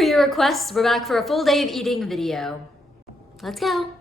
per your requests, we're back for a full day of eating video. Let's go.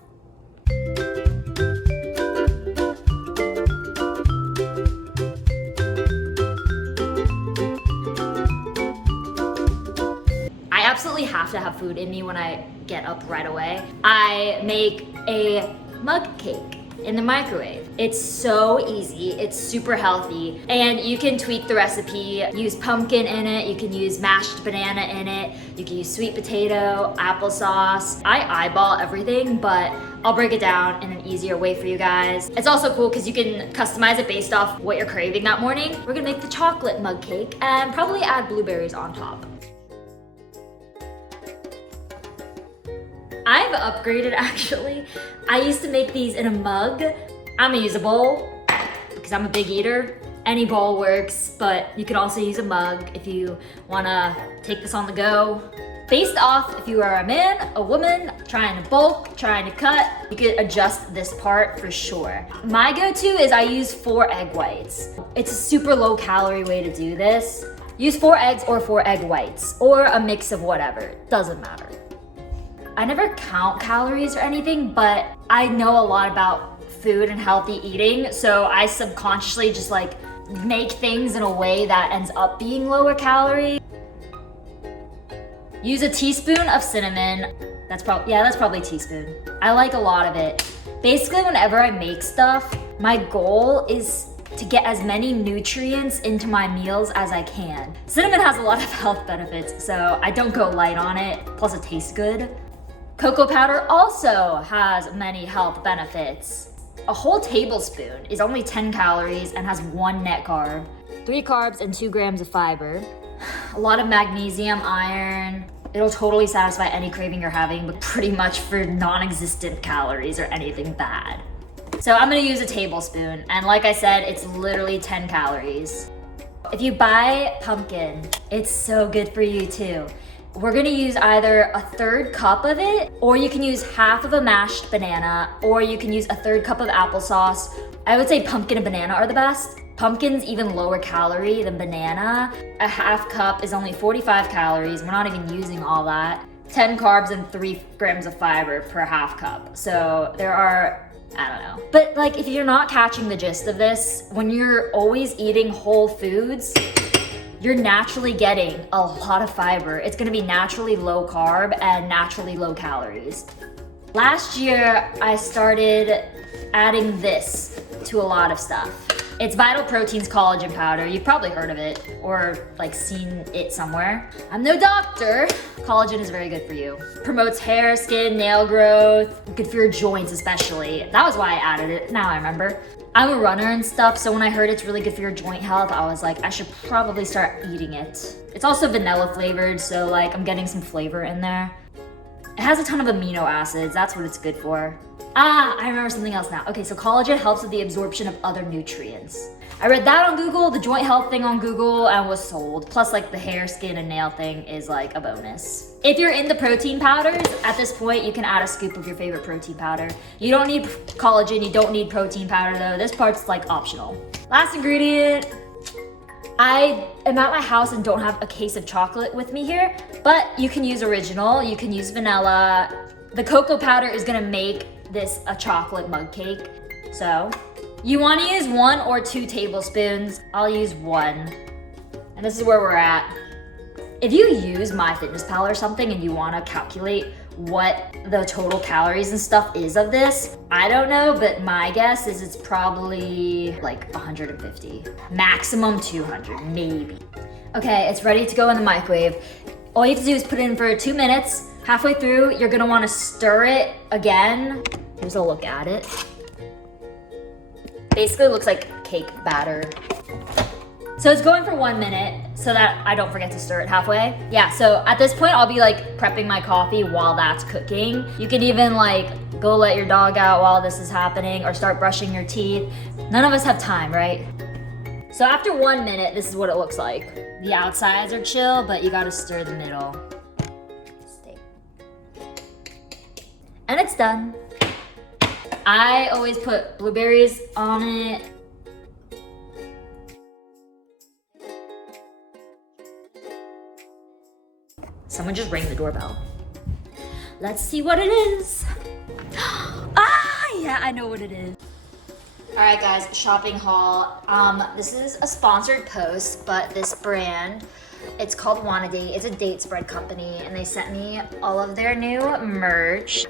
I absolutely have to have food in me when I get up right away. I make a mug cake in the microwave. It's so easy, it's super healthy, and you can tweak the recipe. Use pumpkin in it, you can use mashed banana in it, you can use sweet potato, applesauce. I eyeball everything, but I'll break it down in an easier way for you guys. It's also cool because you can customize it based off what you're craving that morning. We're gonna make the chocolate mug cake and probably add blueberries on top. I've upgraded actually. I used to make these in a mug. I'm gonna use a bowl because I'm a big eater. Any bowl works, but you can also use a mug if you wanna take this on the go. Based off if you are a man, a woman, trying to bulk, trying to cut, you could adjust this part for sure. My go-to is I use 4 egg whites. It's a super low calorie way to do this. Use 4 eggs or 4 egg whites, or a mix of whatever, doesn't matter. I never count calories or anything, but I know a lot about food and healthy eating, so I subconsciously just like make things in a way that ends up being lower calorie. Use a teaspoon of cinnamon. That's probably a teaspoon. I like a lot of it. Basically, whenever I make stuff, my goal is to get as many nutrients into my meals as I can. Cinnamon has a lot of health benefits, so I don't go light on it, plus it tastes good. Cocoa powder also has many health benefits. A whole tablespoon is only 10 calories and has 1 net carb, 3 carbs and 2 grams of fiber. A lot of magnesium, iron. It'll totally satisfy any craving you're having, but pretty much for non-existent calories or anything bad. So I'm gonna use a tablespoon, and like I said, it's literally 10 calories. If you buy pumpkin, it's so good for you too. We're gonna use either a 1/3 cup of it, or you can use half of a mashed banana, or you can use a 1/3 cup of applesauce. I would say pumpkin and banana are the best. Pumpkin's even lower calorie than banana. A half cup is only 45 calories. We're not even using all that. 10 carbs and 3 grams of fiber per half cup. So there are, I don't know. But like, if you're not catching the gist of this, when you're always eating whole foods, you're naturally getting a lot of fiber. It's gonna be naturally low carb and naturally low calories. Last year, I started adding this to a lot of stuff. It's Vital Proteins collagen powder. You've probably heard of it or like seen it somewhere. I'm no doctor. Collagen is very good for you. Promotes hair, skin, nail growth. Good for your joints especially. That was why I added it, now I remember. I'm a runner and stuff, so when I heard it's really good for your joint health, I was like, I should probably start eating it. It's also vanilla flavored, so like I'm getting some flavor in there. It has a ton of amino acids, that's what it's good for. I remember something else now. Okay, so collagen helps with the absorption of other nutrients. I read that on Google, the joint health thing on Google, and was sold. Plus like the hair, skin, and nail thing is like a bonus. If you're into protein powders, at this point you can add a scoop of your favorite protein powder. You don't need collagen, you don't need protein powder though. This part's like optional. Last ingredient. I am at my house and don't have a case of chocolate with me here, but you can use original, you can use vanilla. The cocoa powder is gonna make this a chocolate mug cake. So you wanna use 1 or 2 tablespoons. I'll use 1. And this is where we're at. If you use MyFitnessPal or something and you wanna calculate what the total calories and stuff is of this, I don't know, but my guess is it's probably like 150. Maximum 200, maybe. Okay, it's ready to go in the microwave. All you have to do is put it in for 2 minutes. Halfway through, you're gonna wanna stir it again. Here's a look at it. Basically looks like cake batter. So it's going for 1 minute so that I don't forget to stir it halfway. Yeah, so at this point I'll be like prepping my coffee while that's cooking. You can even like go let your dog out while this is happening or start brushing your teeth. None of us have time, right? So after 1 minute, this is what it looks like. The outsides are chill, but you gotta stir the middle. And it's done. I always put blueberries on it. Someone just rang the doorbell. Let's see what it is. Yeah, I know what it is. All right, guys, shopping haul. This is a sponsored post, but this brand, it's called Wanna Date. It's a date spread company, and they sent me all of their new merch.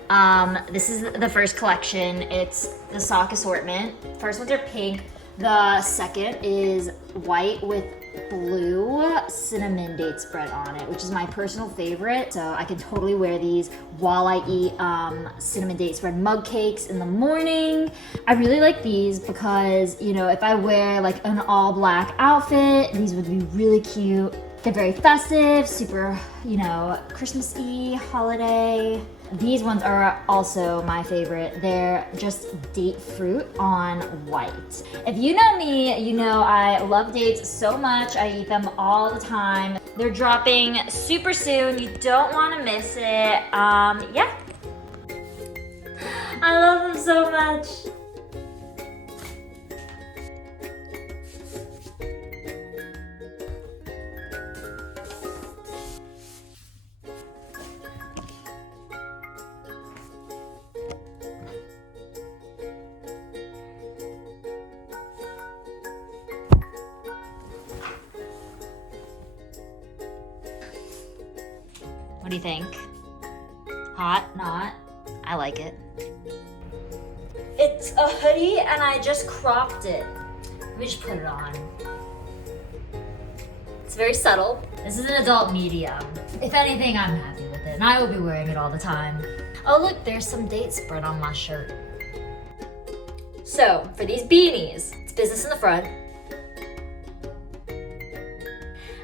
This is the first collection. It's the sock assortment. First ones are pink. The second is white with blue cinnamon date spread on it, which is my personal favorite. So I can totally wear these while I eat cinnamon date spread mug cakes in the morning. I really like these because, you know, if I wear like an all black outfit, these would be really cute. They're very festive, super, you know, Christmas-y, holiday. These ones are also my favorite. They're just date fruit on white. If you know me, you know I love dates so much. I eat them all the time. They're dropping super soon. You don't want to miss it. Yeah. I love them so much. What do you think? Hot? Not? I like it. It's a hoodie and I just cropped it. Let me just put it on. It's very subtle. This is an adult medium. If anything, I'm happy with it and I will be wearing it all the time. Oh look, there's some date spread on my shirt. So, for these beanies, it's business in the front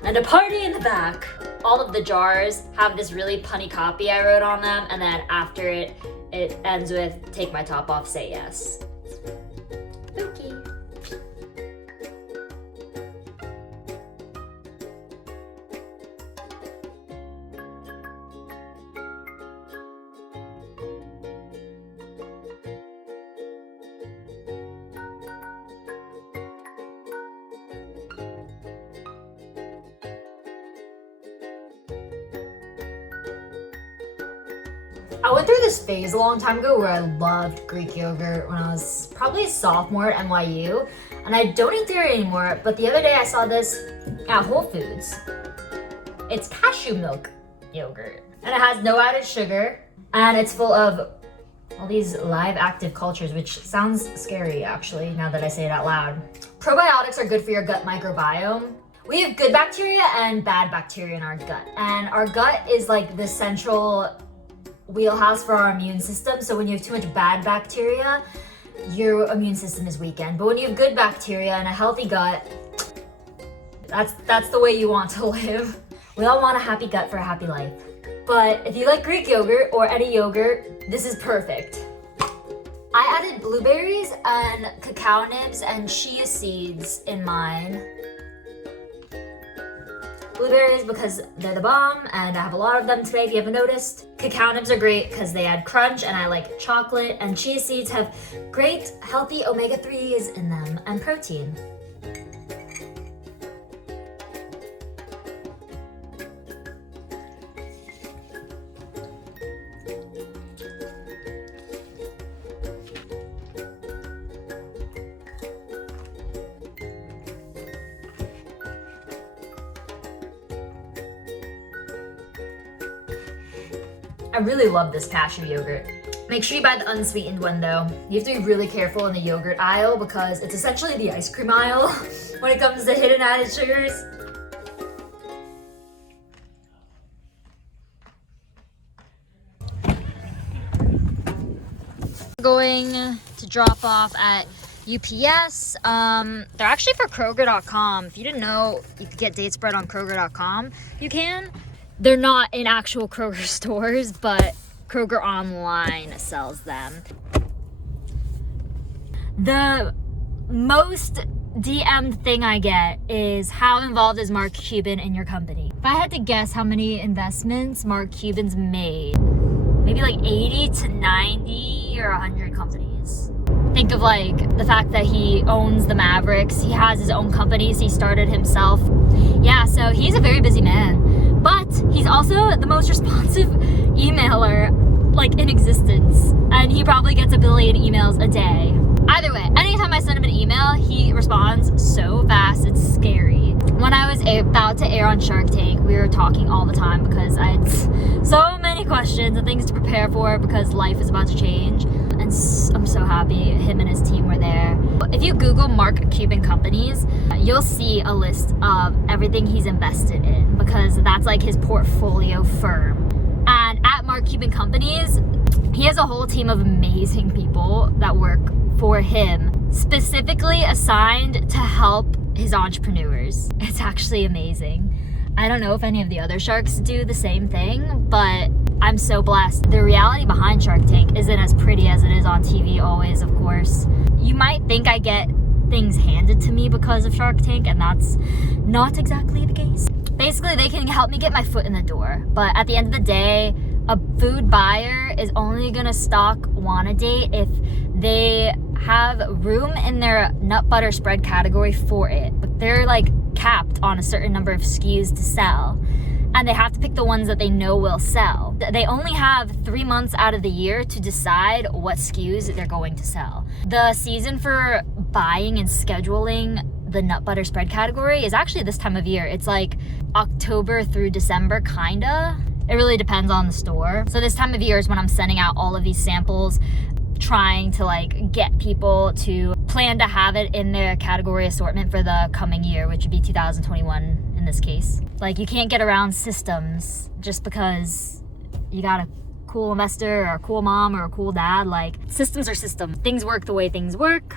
and a party in the back. All of the jars have this really punny copy I wrote on them, and then after it ends with, take my top off, say yes. Spooky. I went through this phase a long time ago where I loved Greek yogurt when I was probably a sophomore at NYU, and I don't eat dairy anymore, but the other day I saw this at Whole Foods. It's cashew milk yogurt, and it has no added sugar, and it's full of all these live active cultures, which sounds scary actually, now that I say it out loud. Probiotics are good for your gut microbiome. We have good bacteria and bad bacteria in our gut, and our gut is like the central wheelhouse for our immune system. So when you have too much bad bacteria, your immune system is weakened. But when you have good bacteria and a healthy gut, that's the way you want to live. We all want a happy gut for a happy life. But if you like Greek yogurt or any yogurt, this is perfect. I added blueberries and cacao nibs and chia seeds in mine. Blueberries because they're the bomb, and I have a lot of them today if you haven't noticed. Cacao nibs are great because they add crunch and I like chocolate, and chia seeds have great healthy omega-3s in them and protein. I really love this cashew yogurt. Make sure you buy the unsweetened one though. You have to be really careful in the yogurt aisle because it's essentially the ice cream aisle when it comes to hidden added sugars. Going to drop off at UPS. They're actually for Kroger.com. If you didn't know you could get date spread on Kroger.com, you can. They're not in actual Kroger stores, but Kroger online sells them. The most DM'd thing I get is, how involved is Mark Cuban in your company? If I had to guess how many investments Mark Cuban's made, maybe like 80 to 90 or 100 companies. Think of like the fact that he owns the Mavericks. He has his own companies he started himself. Yeah, so he's a very busy man. But he's also the most responsive emailer like in existence, and he probably gets a billion emails a day. Either way, anytime I send him an email, he responds so fast, it's scary. When I was about to air on Shark Tank, we were talking all the time because I had so many questions and things to prepare for because life is about to change. And I'm so happy him and his team were there. If you Google Mark Cuban companies, you'll see a list of everything he's invested in because that's like his portfolio firm. And at Mark Cuban companies, he has a whole team of amazing people that work for him, specifically assigned to help his entrepreneurs. It's actually amazing. I don't know if any of the other sharks do the same thing, but I'm so blessed. The reality behind Shark Tank isn't as pretty as it is on TV always, of course. You might think I get things handed to me because of Shark Tank, and that's not exactly the case. Basically, they can help me get my foot in the door, but at the end of the day, a food buyer is only gonna stock Wanna-Date if they have room in their nut butter spread category for it. But they're like capped on a certain number of SKUs to sell, and they have to pick the ones that they know will sell. They only have 3 months out of the year to decide what SKUs they're going to sell. The season for buying and scheduling the nut butter spread category is actually this time of year. It's like October through December, kinda. It really depends on the store. So this time of year is when I'm sending out all of these samples, trying to like get people to plan to have it in their category assortment for the coming year, which would be 2021 in this case. Like, you can't get around systems just because you got a cool investor or a cool mom or a cool dad. Like, systems are systems. Things work the way things work.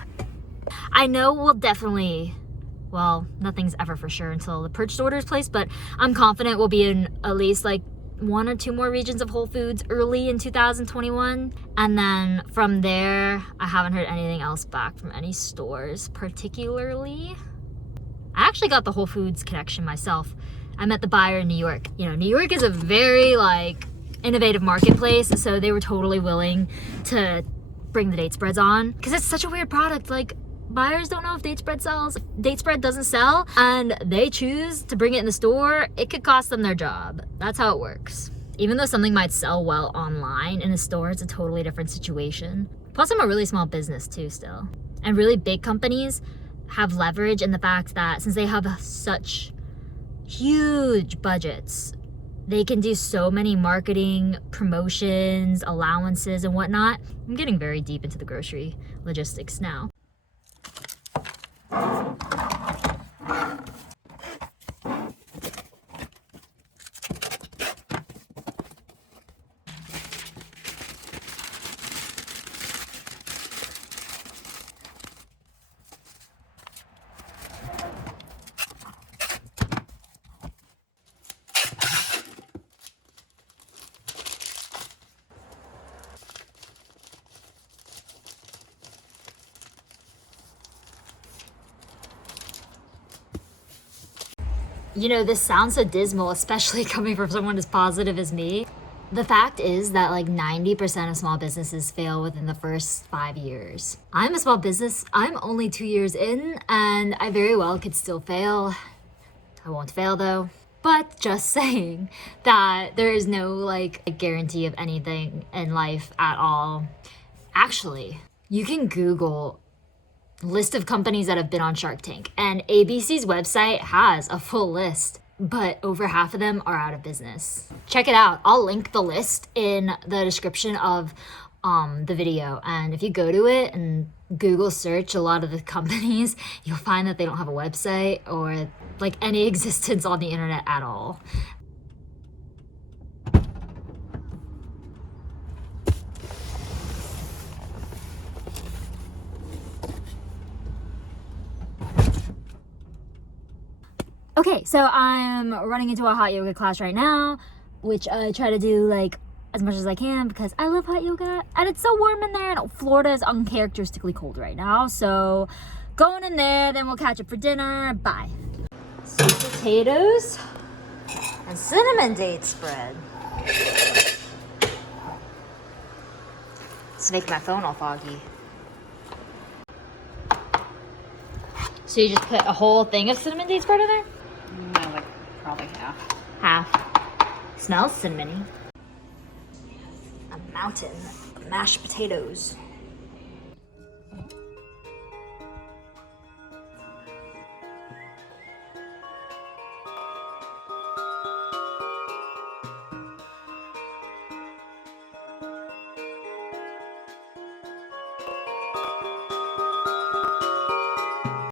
I know we'll definitely, well, nothing's ever for sure until the purchase order is placed, but I'm confident we'll be in at least like 1 or 2 more regions of Whole Foods early in 2021. And then from there, I haven't heard anything else back from any stores particularly. I actually got the Whole Foods connection myself. I met the buyer in New York. You know, New York is a very like innovative marketplace, so they were totally willing to bring the date spreads on because it's such a weird product. Like, buyers don't know if date spread sells. If date spread doesn't sell and they choose to bring it in the store, it could cost them their job. That's how it works. Even though something might sell well online, in a store it's a totally different situation. Plus, I'm a really small business too still. And really big companies have leverage in the fact that since they have such huge budgets, they can do so many marketing, promotions, allowances, and whatnot. I'm getting very deep into the grocery logistics now. You know, this sounds so dismal, especially coming from someone as positive as me. The fact is that like 90% of small businesses fail within the first 5 years. I'm a small business. I'm only 2 years in, and I very well could still fail. I won't fail though. But just saying that there is no like guarantee of anything in life at all. Actually, you can Google list of companies that have been on Shark Tank, and ABC's website has a full list, but over half of them are out of business. Check it out. I'll link the list in the description of the video, and if you go to it and Google search a lot of the companies, you'll find that they don't have a website or like any existence on the internet at all. Okay, so I'm running into a hot yoga class right now, which I try to do like as much as I can because I love hot yoga and it's so warm in there, and Florida is uncharacteristically cold right now. So going in there, then we'll catch up for dinner. Bye. Sweet potatoes and cinnamon date spread. It's making my phone all foggy. So you just put a whole thing of cinnamon date spread in there? No, like probably half. Half. Smells cinnamony. A mountain of mashed potatoes.